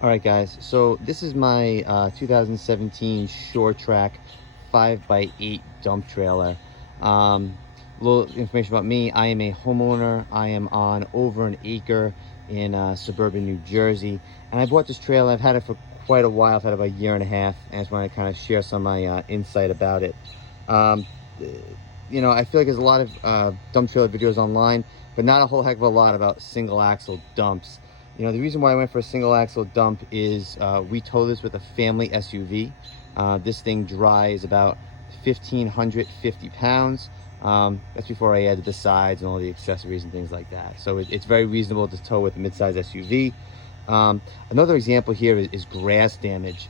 All right, guys. So this is my 2017 Short Track 5x8 dump trailer. Um, little information about me. I am a homeowner. I am on over an acre in suburban New Jersey. And I bought this trailer. I've had it for quite a while. I've had it about a year and a half. And I just want to kind of share some of my insight about it. Um, uh, I feel like there's a lot of dump trailer videos online, but not a whole heck of a lot about single axle dumps. The reason why I went for a single axle dump is we tow this with a family SUV. This thing dries about 1,550 pounds. That's before I added the sides and all the accessories and things like that. So it's very reasonable to tow with a midsize SUV. Another example here is grass damage.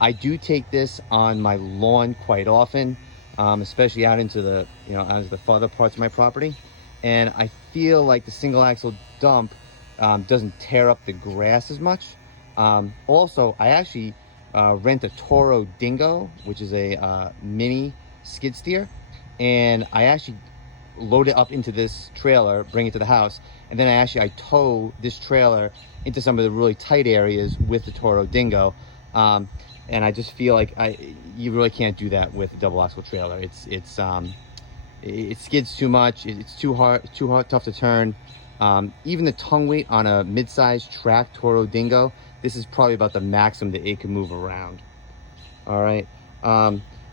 I do take this on my lawn quite often, especially out into out into the farther parts of my property. And I feel like the single axle dump doesn't tear up the grass as much. Also, I actually rent a Toro Dingo, which is a mini skid steer, and I actually load it up into this trailer, bring it to the house, and then I tow this trailer into some of the really tight areas with the Toro Dingo. And I just feel like you really can't do that with a double axle trailer. It skids too much. It's too hard, tough to turn. Even the tongue weight on a mid-sized track Toro Dingo, this is probably about the maximum that it can move around. All right.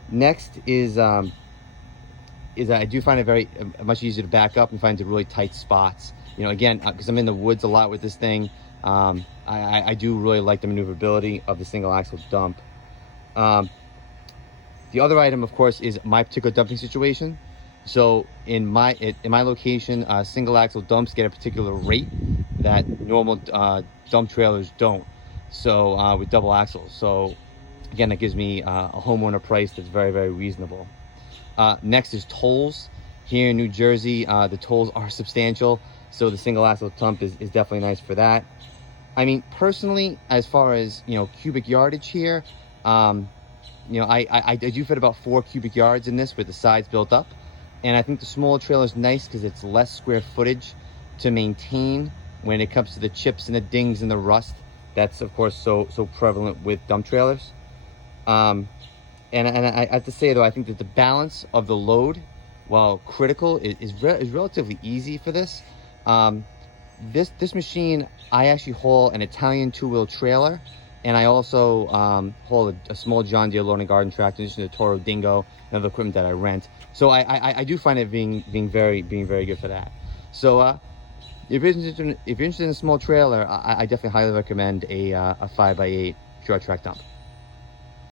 Next is I do find it very much easier to back up and find the really tight spots. Again, because I'm in the woods a lot with this thing, I do really like the maneuverability of the single axle dump. The other item, of course, is my particular dumping situation. So in my location, single axle dumps get a particular rate that normal dump trailers don't. So with double axles, so again, that gives me a homeowner price that's very, very reasonable. Next is tolls. Here in New Jersey, the tolls are substantial, so the single axle dump is definitely nice for that. I mean, personally, as far as cubic yardage here, I do fit about 4 cubic yards in this with the sides built up. And I think the smaller trailer is nice because it's less square footage to maintain when it comes to the chips and the dings and the rust. That's, of course, so prevalent with dump trailers. And I have to say, though, I think that the balance of the load, while critical, is relatively easy for this. This machine, I actually haul an Italian two-wheel trailer, and I also haul a small John Deere lawn and garden tractor, in addition to the Toro Dingo and other equipment that I rent. So I do find it being very good for that. So if you're interested in a small trailer, I definitely highly recommend a 5x8 short track dump.